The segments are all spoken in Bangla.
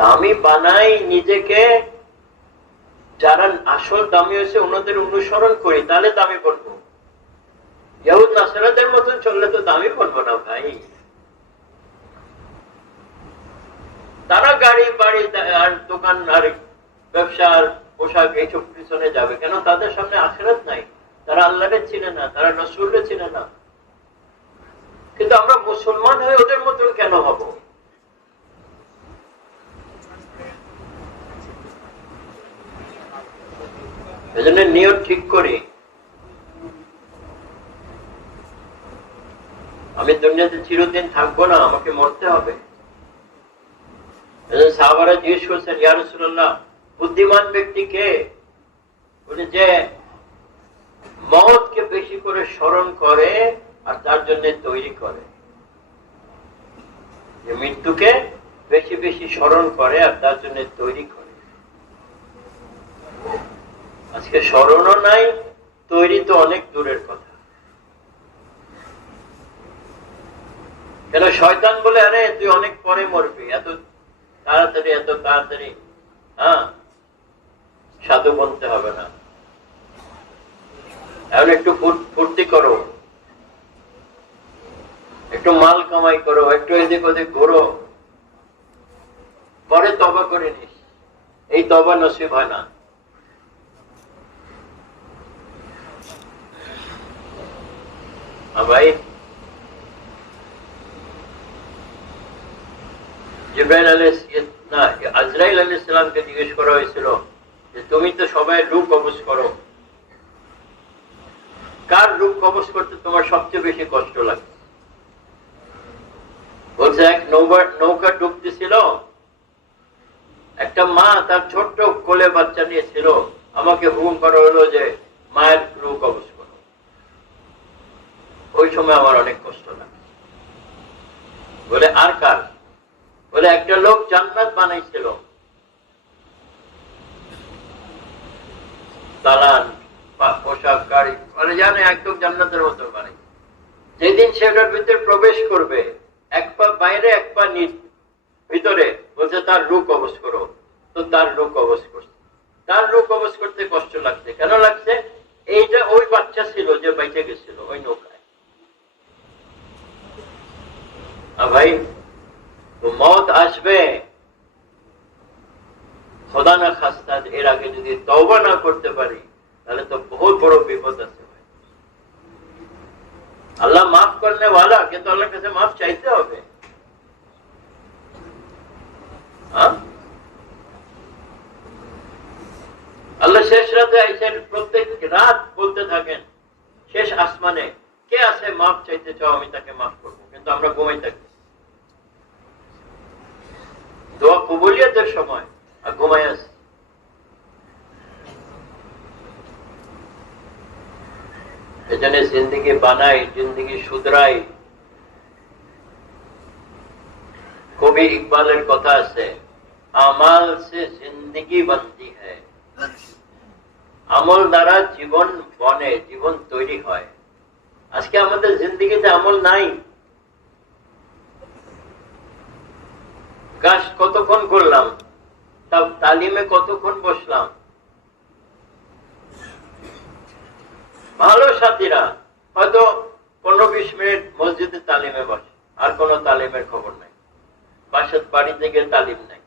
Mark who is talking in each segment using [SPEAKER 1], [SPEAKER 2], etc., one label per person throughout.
[SPEAKER 1] দামি বানাই নিজেকে, যারা আসল দামি হয়েছে ওনাদের অনুসরণ করি, তাহলে দামি বলব। ইয়াহুদ নাসারাদের মতন চললে তো দামি বলব না ভাই। তারা গাড়ি, বাড়ি, আর দোকান, আর ব্যবসা আর পোশাক এইসব পিছনে যাবে। কেন? তাদের সামনে আখেরাত নাই। তারা আল্লাহরে চিনে না, তারা রসুলরে চিনে না। কিন্তু আমরা মুসলমান হয়ে ওদের মতন কেন হব? এজন্য নিয়ত ঠিক করি। আমি দুনিয়াতে চিরদিন থাকব না, আমাকে মরতে হবে। সাহাবারা জিজ্ঞেস করছেন, ইয়া রাসূলুল্লাহ, বুদ্ধিমান ব্যক্তি কে? বলে যে মহৎকে বেশি করে স্মরণ করে আর তার জন্য তৈরি করে। যে মৃত্যুকে বেশি বেশি স্মরণ করে আর তার জন্য তৈরি করে। আজকে স্মরণও নাই, তৈরি তো অনেক দূরের কথা। কেন শয়তান বলে, আরে, তুই অনেক পরে মরবি, এত তাড়াতাড়ি এত তাড়াতাড়ি। হ্যাঁ সাধু বলতে হবে না। এখন একটু ফুর্তি করো। একটু মাল কামাই করো, একটু এদিক ওদিক ঘোরো। পরে তবা করে নিস। এই তবা নসিব হয় না। ভাই জিব্রাইল আলাইহিস না আজরাইল আলাইহিস সালামকে জিজ্ঞেস করা যে, তুমি তো সবাই রূপ কবজ করো। কার রূপ কবজ করতে তোমার সবচেয়ে বেশি কষ্ট লাগে? বলছে, এক নৌকা নৌকা ডুবতেছিল। একটা মা তার ছোট্ট কোলে বাচ্চা নিয়েছিল। আমাকে হুকুম করা হলো যে, মায়ের রূপ কবজ ওই সময় আমার অনেক কষ্ট লাগে। বলে, আর কার? বলে, একটা লোক জান্নাত বানাইছিল। দালান পোশাক, গাড়ি মানে জানে, একদম জান্নাতের মতো বানাই। যেদিন সে ওটার ভিতরে প্রবেশ করবে, এক পা বাইরে, এক পা নিচ- ভিতরে বলছে, তার রূপ অবশ করো। তো তার রূপ অবশ করছে। তার রূপ অবশ করতে কষ্ট লাগছে কেন লাগছে এইটা ওই বাচ্চা ছিল যে বেঁচে গেছিল ওই নৌকায় আর ভাই তো মত আসবে খোদা না খাস্তা এর আগে যদি তওবা না করতে পারি তাহলে তো বহুত বড় বিপদ আছে ভাই আল্লাহ মাফ করলে ওয়ালা কিন্তু আল্লাহর কাছে মাফ চাইতে হবে হ্যাঁ? আল্লাহ শেষ রাতে আইসেন প্রত্যেক রাত বলতে থাকেন শেষ আসমানে কে আছে মাফ চাইতে চাও আমি তাকে মাফ করব কিন্তু আমরা ঘুমাই থাকি দোয়া কবুলিয়াতের সময় আর ঘুমাই আসি। এজন্য জিন্দগি বানাই, জিন্দগি শুধরাই। কবি ইকবালের কথা আছে, আমাল সে জিন্দগি বনতি হ্যায়। আমল দ্বারা জীবন বনে, জীবন তৈরি হয়। আজকে আমাদের জিন্দগিতে আমল নাই। কাজ কতক্ষণ করলাম তালিমে কতক্ষণ বসলাম? ভালো সাথীরা, হয়তো পনেরো বিশ মিনিট মসজিদে তালিমে বসে, আর কোনো তালিমের খবর নাই। বাসার বাড়ি থেকে তালিম নাই।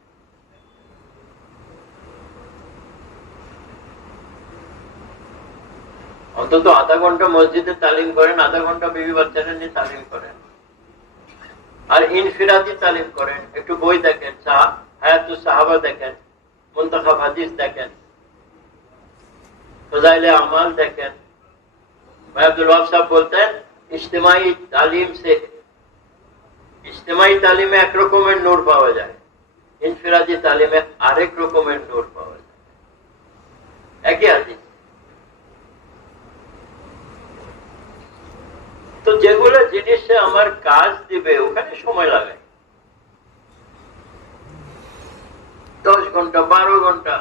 [SPEAKER 1] অন্তত আধা ঘণ্টা মসজিদে তালিম করেন, আধা ঘণ্টা বিবি বাচ্চারা নিয়ে তালিম করেন। আর ইনফিরাদি তালিম করেন। একটু বই দেখেন হায়াতুল সাহাবা দেখেন, মুন্তাখাব হাদিস দেখেন, ফজাইলে আমাল দেখেন। ভাই আব্দুল ওয়াহাব সাহেব বলতেন, ইজতেমাই তালিম সে, ইজতেমাই তালিমে এক রকমের নূর পাওয়া যায়। ইনফিরাদি তালিমে আরেক রকমের নূর পাওয়া যায় একই হাদিস তো যেগুলো জিনিসে আমার কাজ দিবে, ওখানে সময় লাগে। দশ ঘণ্টা, বারো ঘণ্টা,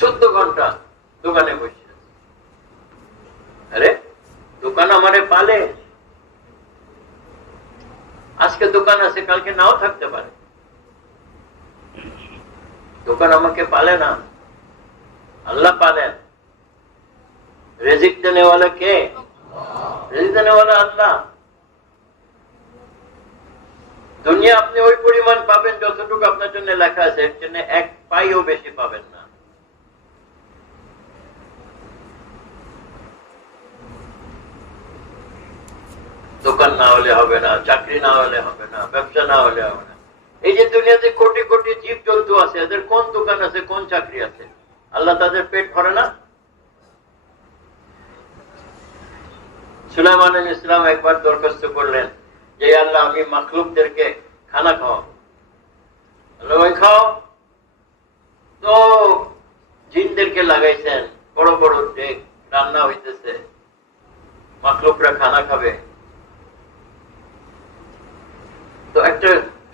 [SPEAKER 1] চোদ্দ ঘণ্টা দোকানে বসে আরে, দোকান আমারে পালে। আজকে দোকান আছে, কালকে নাও থাকতে পারে। দোকান আমাকে পালে না। আল্লাহ পালেন। রেজিক দেনেওয়ালা কে? দেনেওয়ালা আল্লাহ দুনিয়া আপনি ওই পরিমাণ পাবেন যতটুকু আপনার জন্য লেখা আছে, এর জন্য এক পাইও বেশি পাবেন না। দোকান না হলে হবে না, চাকরি না হলে হবে না, ব্যবসা না হলে হবে না। এই যে দুনিয়াতে কোটি কোটি জীব জন্তু আছে, এদের কোন দোকান আছে, কোন চাকরি আছে? আল্লাহ তাদের পেট ভরে না? সুলাইমান ইসলাম একবার দরখাস্ত করলেন যে আল্লাহ, আমি মাখলুকদেরকে খানা খাওয়াবো। ভাই খাও। তো জিনদেরকে লাগাইছেন, বড় বড় ডেক রান্না হইতেছে, মাখলুকরা খানা খাবে। তো একটা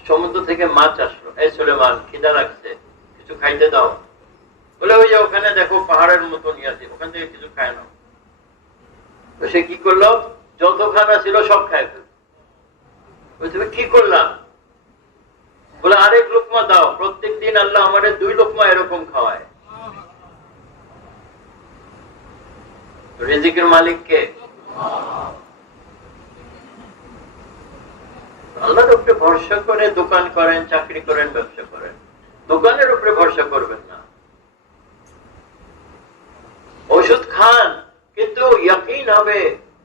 [SPEAKER 1] সমুদ্র থেকে মাছ আসলো, এই সুলেমান খিদা লাগছে, কিছু খাইতে দাও। বলে, ওই যে ওখানে দেখো পাহাড়ের মতন ইয়ে আছে ওখান থেকে কিছু খায় না তো সে কি করল? যত খানা ছিল, সব খায় তুমি কি করলাম? বলে, আরেক লোকমা দাও, প্রত্যেক দিন আল্লাহ আমাদের দুই লোকমা এরকম খাওয়ায়। রিজিকের মালিক কে? আল্লাহর উপরে ভরসা করে দোকান করেন, চাকরি করেন, ব্যবসা করেন। দোকানের উপরে ভরসা করবেন না। ওষুধ খান। কিন্তু ইয়াকিন হবে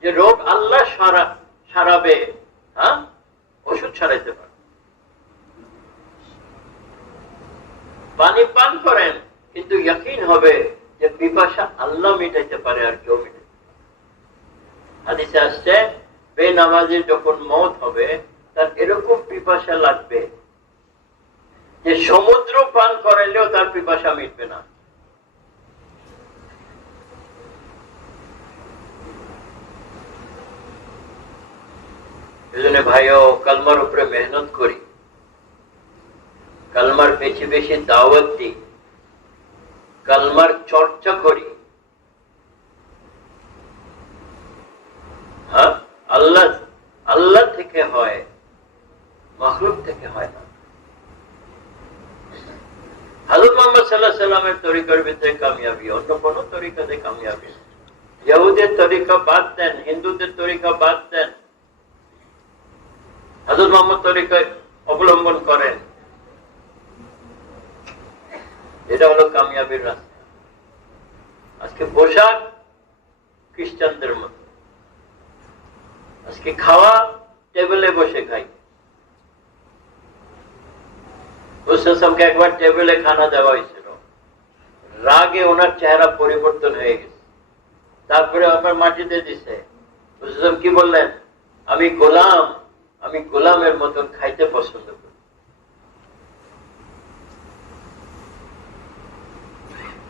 [SPEAKER 1] যে রোগ আল্লাহ সারা সারাবে হ্যাঁ? ওষুধ সারাইতে পারে পানি পান করেন, কিন্তু ইয়াকিন হবে যে পিপাসা আল্লাহ মিটাইতে পারে আর কেউ মিটাইতে। হাদিসে আসছে, বেনামাজি যখন মত হবে, তার এরকম পিপাসা লাগবে যে সমুদ্র পান করাইলেও তার পিপাসা মিটবে না। এজন্য ভাইও কালমার উপরে মেহনত করি। কালমার বেশি বেশি দাওয়াত দিই। কালমার চর্চা করি। হ্যাঁ? আল্লাহ আল্লাহ থেকে হয়, মখলুক থেকে হয় না। হাজর মোহাম্মদ সাল্লাহ সাল্লামের তরিকার ভিতরে কামিয়াবি, অন্য কোন তরিকাতে কামিয়াবি। ইহুদের তরিকা বাদ দেন, হিন্দুদের তরিকা বাদ দেন। হাজর মোহাম্মদ তরিকা অবলম্বন করেন। এটা হলো কামিয়াবির রাস্তা। আজকে পোশাক খ্রিস্টানদের মতো। আজকে খাওয়া টেবিলে বসে খাই। সবকে একবার টেবিলে খানা দেওয়া হয়েছিল। রাগে ওনার চেহারা পরিবর্তন হয়ে গেছে। তারপরে আবার মাটিতে দিছে। কি বললেন? আমি গোলাম। আমি গোলামের মতন খাইতে পছন্দ করি।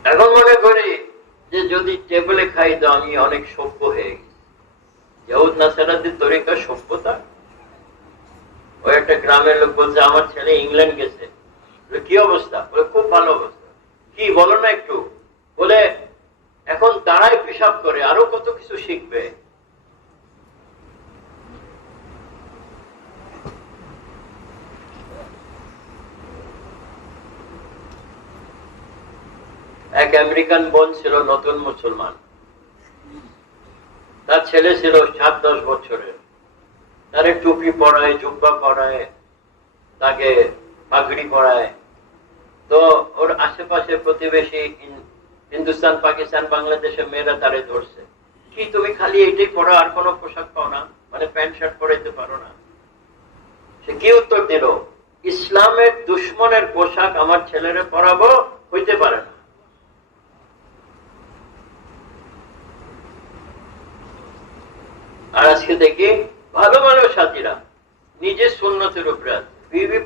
[SPEAKER 1] এখন মনে করি যে যদি টেবিলে খাই তো আমি অনেক সভ্য হয়ে গেছি। তরিকা সভ্যতা? ওই একটা গ্রামের লোক বলছে, আমার ছেলে ইংল্যান্ড গেছে। কি অবস্থা? বলে, খুব ভালো অবস্থা। কি, বলো না একটু? বলে, এখন তারাই পেশাব করে, আরও কত কিছু শিখবে? এক আমেরিকান বোন ছিল নতুন মুসলমান। তার ছেলে ছিল সাত, দশ বছরের। তারে টুপি পরায়, জুব্বা পরায় তাকে পাগড়ি পরায়। তো ওর আশেপাশে প্রতিবেশী হিন্দুস্তান, পাকিস্তান, বাংলাদেশের মেয়েরা তারে ধরছে। কি, তুমি খালি এইটাই পরো, আর কোনো পোশাক পাও না? মানে প্যান্ট, শার্ট পরাইতে পারো না। সে কি উত্তর দিল? ইসলামের দুশ্মনের পোশাক আমার ছেলেরে পরাবো, হইতে পারে না। দেখি ভালো ভালো সাথীরা নিজে সুন্নতের উপরে আছে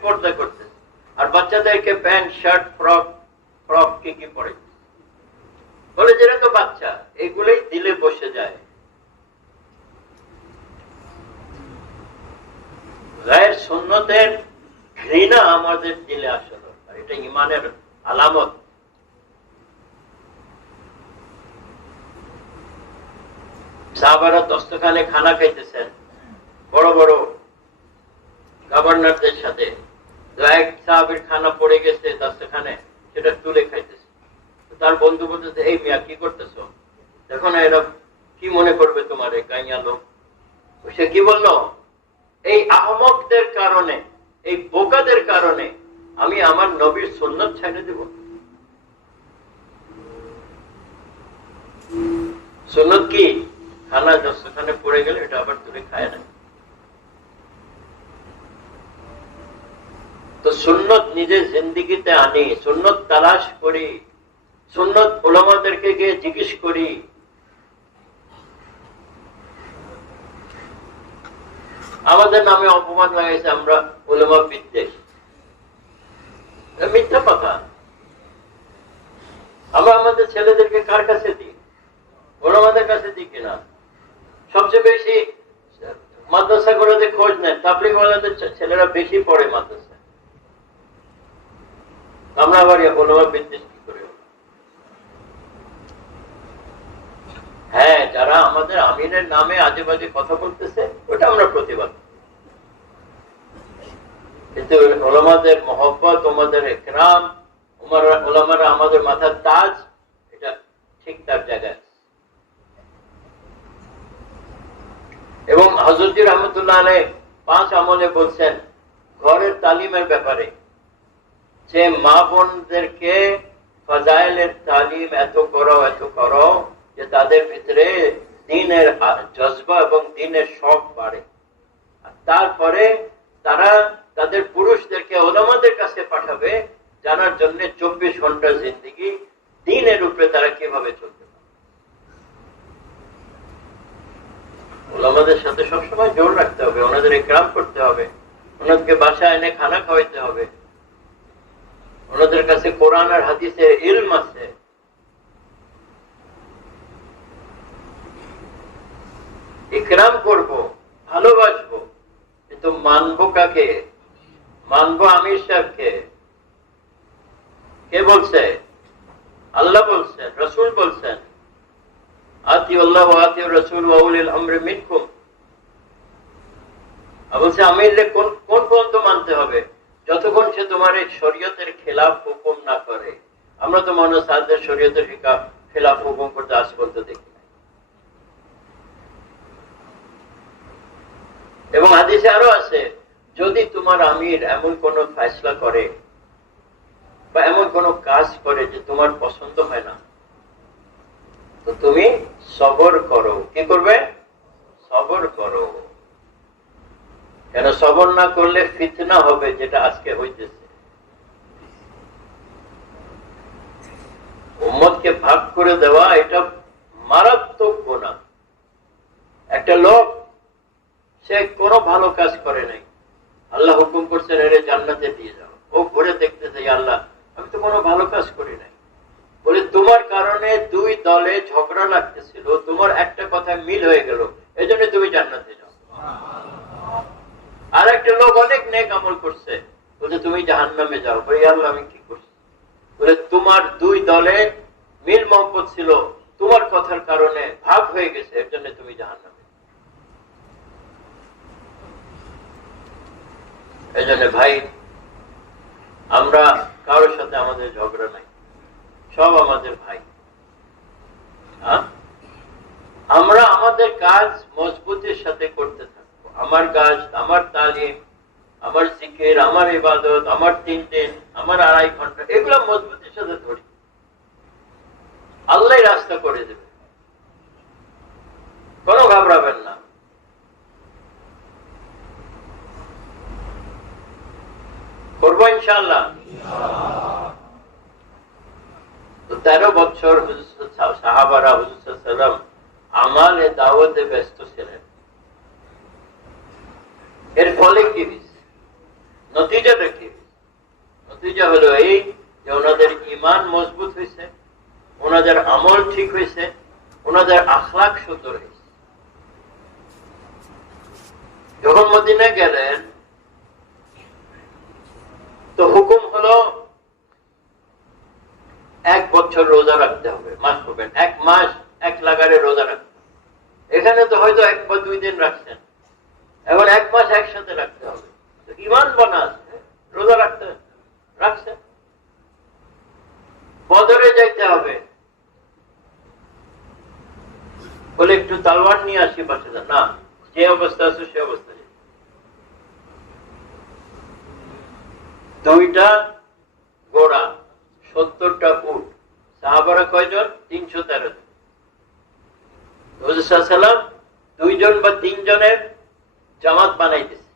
[SPEAKER 1] পর্দা করতেছে আর বাচ্চাদেরকে প্যান্ট, শার্ট, ফ্রক ফ্রক কি কি পরে? বলে যেটা তো বাচ্চা, এগুলোই দিলে বসে যায়। গায়ের সুন্নতের ঘৃণা আমাদের দিলে আসা দরকার এটা ইমানের আলামত। সাহাবারা দস্তখানে খানা খাইতেছেন। বড় বড় গভর্নরদের সাথে। এক সাহাবের খানা পড়ে গেছে দস্তখানে, সেটা তুলে খাইতেছে। তার বন্ধু বলতেছে, এই মিয়া, কি করতেছো? দেখো না, এরা কি মনে করবে তোমার এই কাইয়া লোক? সে কি বলল, এই আহমকদের কারণে, এই বোকাদের কারণে আমি আমার নবীর সুন্নত ছেড়ে দেব। সুন্নত কি? খানা দস্তখানে পড়ে গেলে এটা আবার তুলে খায় না। তো সুন্নত নিজের জিন্দিগিতে আনি, সুন্নত তালাশ করি, সুন্নত ওলামাদেরকে গিয়ে জিজ্ঞেস করি। আমাদের নামে অপমান লাগাইছে আমরা ওলামা বিদ্বেষ মিথ্যা কথা। আমরা আমাদের ছেলেদেরকে কার কাছে দিই? ওলামাদের কাছে দিই কিনা? সবচেয়ে বেশি মাদ্রাসা গুলোতে খোঁজ নেন তাবলিগওয়ালাদের ছেলেরা বেশি পড়ে মাদ্রাসা আমরা আবার ওলামা বিদ্বেষ কি করে। হ্যাঁ যারা আমাদের আমিনের নামে আজে বাজে কথা বলতেছে, ওটা আমরা প্রতিবাদ কিন্তু ওলামাদের মহব্বত ওমাদের একরাম ওলামারা আমাদের মাথার তাজ, এটা ঠিক তার জায়গায় আছে। এবং হজরত রহমতুল্লাহ পাঁচ আমলে বলছেন, ঘরের তালিমের ব্যাপারে যে মা বোনদেরকে ফাজাইলের তালিম এত করো এত করো, যে তাদের ভিতরে দিনের জজবা এবং দিনের শখ বাড়ে। তারপরে তারা তাদের পুরুষদেরকে ওলামাদের কাছে পাঠাবে, জানার জন্য চব্বিশ ঘণ্টা জিন্দিগি দিনের উপরে তারা কীভাবে চলতে ওলামাদের সাথে সবসময় জোর রাখতে হবে, ওনাদের একরাম করতে হবে, ওনাদেরকে বাসায় এনে খানা খাওয়াইতে হবে। ওনাদের কাছে কোরআন আর হাদিসের ইলম আছে। ইকরাম করব, ভালোবাসবো, কিন্তু মানব কাকে? মানব আমির সাহেবকে। কে বলছে? আল্লাহ বলছেন, রসুল বলছেন। এবং হাদিসে আরও আছে, যদি তোমার আমির এমন কোন ফেসলা করে বা এমন কোন কাজ করে যে তোমার পছন্দ হয় না তো তুমি সবর করো। কি করবে? সবর করো। কেন সবর না করলে ফিতনা হবে যেটা আজকে হইতেছে। উম্মতকে ভাগ করে দেওয়া এটা মারাত্মক গোনা একটা লোক, সে কোনো ভালো কাজ করে নাই। আল্লাহ হুকুম করছেন, এরে জান্নাতে দিয়ে যাও। ও ঘুরে দেখতেছে "ইয়া আল্লাহ, আমি তো কোনো ভালো কাজ করি নাই। বলে, তোমার কারণে দুই দলে ঝগড়া লাগতেছিল। তোমার একটা কথা মিল হয়ে গেল। এই জন্য তুমি জান্নাতে যাও। আর একটা লোক অনেক নেক আমল করছে। বলছে, তুমি জাহান নামে যাও। বলে আল্লাহ, আমি কি করছি? বলে, তোমার দুই দলে মিল মহব্বত ছিল। তোমার কথার কারণে ভাগ হয়ে গেছে। এর জন্য তুমি জাহান নামে এই জন্য ভাই, আমরা কারোর সাথে আমাদের ঝগড়া নাই। সব আমাদের ভাই। হ্যাঁ? আমরা আমাদের কাজ মজবুতির সাথে করতে থাকব। আমার কাজ আমার তালিম, আমার শিখের আমার ইবাদত, আমার তিন দিন, আমার আড়াই ঘণ্টা, এগুলো মজবুতির সাথে ধরি। আল্লাহ রাস্তা করে দেবে। কোনো ঘাবড়াবেন না। করব ইনশাল্লাহ তেরো বছর সাহাবারা হুজুর সাল্লাম আমালে দাওয়াতে ব্যস্ত ছিলেন। এর ফলে কি নতিজাটা কি নতিজা হলো এই যে ওনাদের ইমান মজবুত হয়েছে, ওনাদের আমল ঠিক হয়েছে, ওনাদের আখলাক সুন্দর হয়েছে। যখন মদিনা গেলেন, তো হুকুম হলো এক বছর রোজা রাখতে হবে মাস করবেন, এক মাস এক লাগারে রোজা রাখতে এখানে তো হয়তো এক বা দুই দিন রাখছেন এবার এক মাস একসাথে রাখতে হবে। ইমান বানা আছে, রোজা রাখতে রাখছে বদরে যাইতে হবে। বলে একটু তালওয়ার নিয়ে আসি, পাশে না, যে অবস্থা আছে সে অবস্থা দুইটা গোড়া সত্তরটা উট সাহাবারা কয়জন? তিনশো তেরো জন। দুইজন বা তিনজনের জামাত বানাই দিছে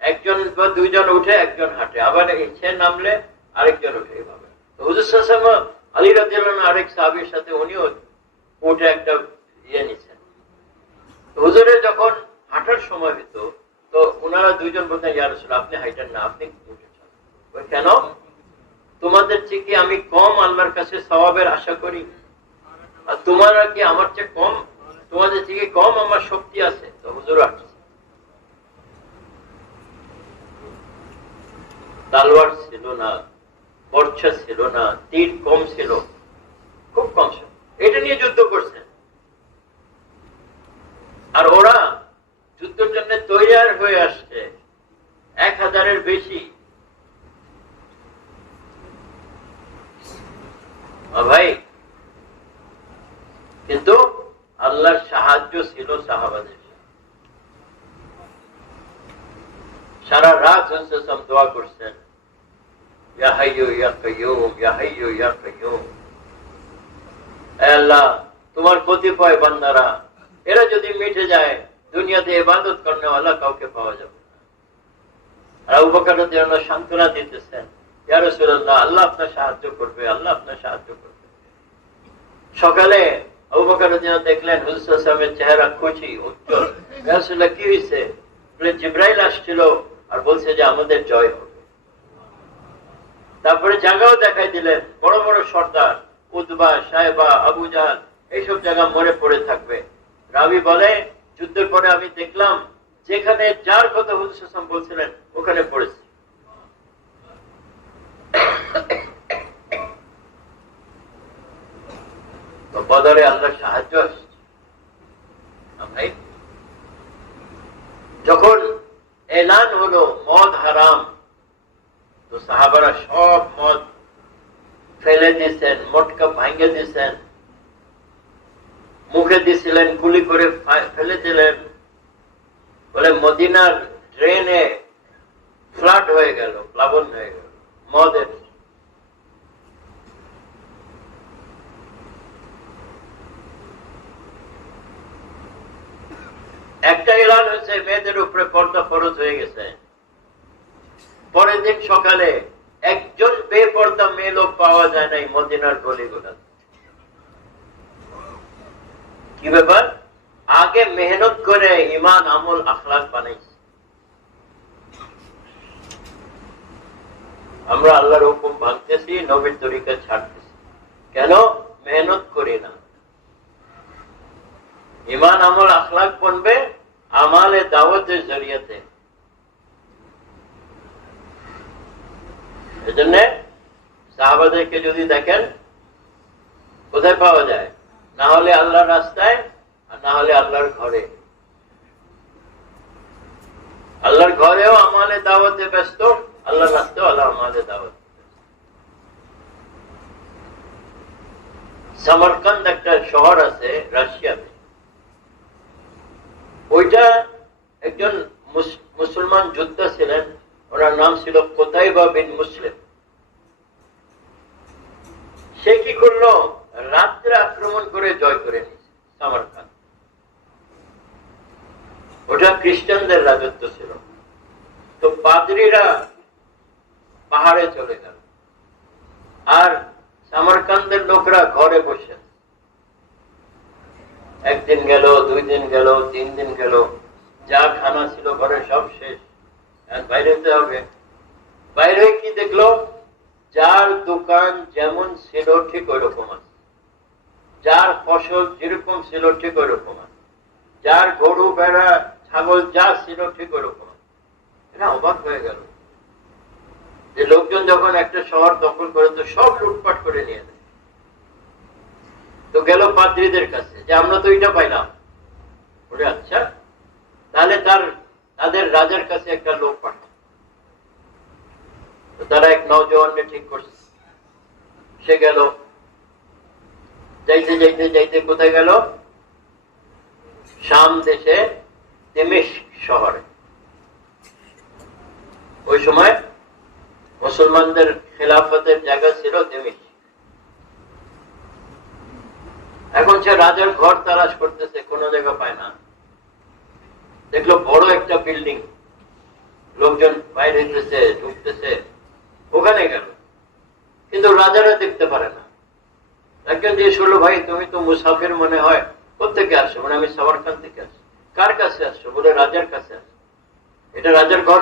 [SPEAKER 1] একজন বা দুইজন উঠে একজন হাঁটে। আবার সে নামলে আরেকজন উঠে এইভাবে। তো হুজুর সাল্লাম আলী আরেক সাহাবীর সাথে উনিও উঠে একটা ইয়ে নিছেন। তো হুজুরের যখন হাঁটার সময় হতো তো ওনারা দুইজন বলতেন আপনি হাইটেন না আপনি উঠে চলেন। বলে, কেন? তোমাদের থেকে আমি কম আল্লাহর কাছে সওয়াবের আশা করি। আর তোমারা কি আমার চেয়ে কম? তোমাদের থেকে কম আমার শক্তি আছে। তালোয়ার ছিল না বর্ষা ছিল না, তীর কম ছিল। খুব কম ছিল। এটা নিয়ে যুদ্ধ করছেন আর ওরা যুদ্ধের জন্য তৈরি হয়ে আসছে। এক হাজারের বেশি ভাই, কিন্তু আল্লাহর সাহায্য ছিল সাহাবাদের। সারা রাত হচ্ছে দোয়া করছেন আল্লাহ, তোমার কতিপয় বান্দারা, এরা যদি মিটে যায়, দুনিয়াতে ইবাদত করনে কাউকে পাওয়া যাবে না। আনহু সান্ত্বনা দিতেছেন জিব্রাইল আসছিল আর বলছে যে, আমাদের জয় হবে। তারপরে জায়গাও দেখাই দিলেন, বড় বড় সর্দার উদ্বা সাহেবা, আবু এইসব জায়গা মনে পড়ে থাকবে। রাবি বলে, যুদ্ধের পরে আমি দেখলাম, যেখানে যার কথা হুজুর বলছিলেন, ওখানে পড়েছি। বদরে আল্লাহর সাহায্য আসছে। যখন এলান হলো মদ হারাম, তো সাহাবারা সব মদ ফেলে দিয়েছেন, মটকা ভাঙ্গে দিয়েছেন। মুখে দিছিলেন গুলি করে ফেলে দিলেন। বলে মদিনার ড্রেনে ফ্লাড হয়ে গেল, প্লাবন হয়ে গেল, মদের একটা এলান হয়েছে, মেয়েদের উপরে পর্দা ফরজ হয়ে গেছে। পরের দিন সকালে একজন বেপর্দা মেয়ে লোক পাওয়া যায় নাই মদিনার গলিগুলা। কি ব্যাপার? আগে মেহনত করে ইমান, আমল আখলাক বানাইছে আমরা আল্লাহর হুকুম ভাঙতেছি নবীর তরিকা ছাড়তেছি। কেন? মেহনত করি না। ইমান আমল আখলাক বনবে আমালে দাওয়াতের জরিয়াতে। এজন্য সাহাবাদেরকে যদি দেখেন, কোথায় পাওয়া যায়? না হলে আল্লাহর রাস্তায় আর না হলে আল্লাহর ঘরে। আল্লাহর ঘরেও আমালে দাওয়াতে ব্যস্ত, আল্লাহর রাস্তায় আল্লাহ আমালে দাওয়াত সামারকান্দ একটা শহর আছে রাশিয়াতে। ওইটা একজন মুসলমান যোদ্ধা ছিলেন। ওনার নাম ছিল কোথাইবা বিন মুসলিম। সে কি করল? রাত্রে আক্রমণ করে জয় করে নিয়েছে সামারকান ওটা খ্রিস্টানদের রাজত্ব ছিল। তো পাদ্রীরা পাহাড়ে চলে গেল। আর সামারকান্দের লোকরা ঘরে বসে। একদিন গেল, দুই দিন গেল, তিন দিন গেল। যা খানা ছিল ঘরে সব শেষ। বাইরে হবে। বাইরে কি দেখল? যার দোকান যেমন ছিল ঠিক ওই রকম আছে। যার ফসল যেরকম ছিল ঠিক ওই রকম আছে। যার গরু বেড়া ছাগল যা ছিল ঠিক ওই রকম আছে। এরা অবাক হয়ে গেল। যে লোকজন যখন একটা শহর দখল করে তো সব লুটপাট করে নেয় তো গেল পাদ্রীদের কাছে যে আমরা তো এটা পাইলাম। বলে আচ্ছা তাহলে তার, তাদের রাজার কাছে একটা লোক পাঠায় তো তারা এক নজওয়ানকে ঠিক করছে। সে গেল। যাইতে যাইতে যাইতে কোথায় গেল? শাম দেশে তিমিশ শহরে। ওই সময় মুসলমানদের খেলাফতের জায়গা ছিল তিমিশ। এখন সে রাজার ঘর তালাশ করতেছে, কোন জায়গা পায় না। দেখল বড় একটা বিল্ডিং লোকজন বাইরে হইতেছে, ঢুকতেছে। ওখানে গেল। কিন্তু রাজারা দেখতে পারে না। একজন জিজ্ঞেস করল ভাই, তুমি তো মুসাফির মনে হয় কোথেকে আসছো? মানে আমি সাবারখান থেকে আসছি। কার কাছে আসছো? বলে, রাজার কাছে আসছো। এটা রাজার ঘর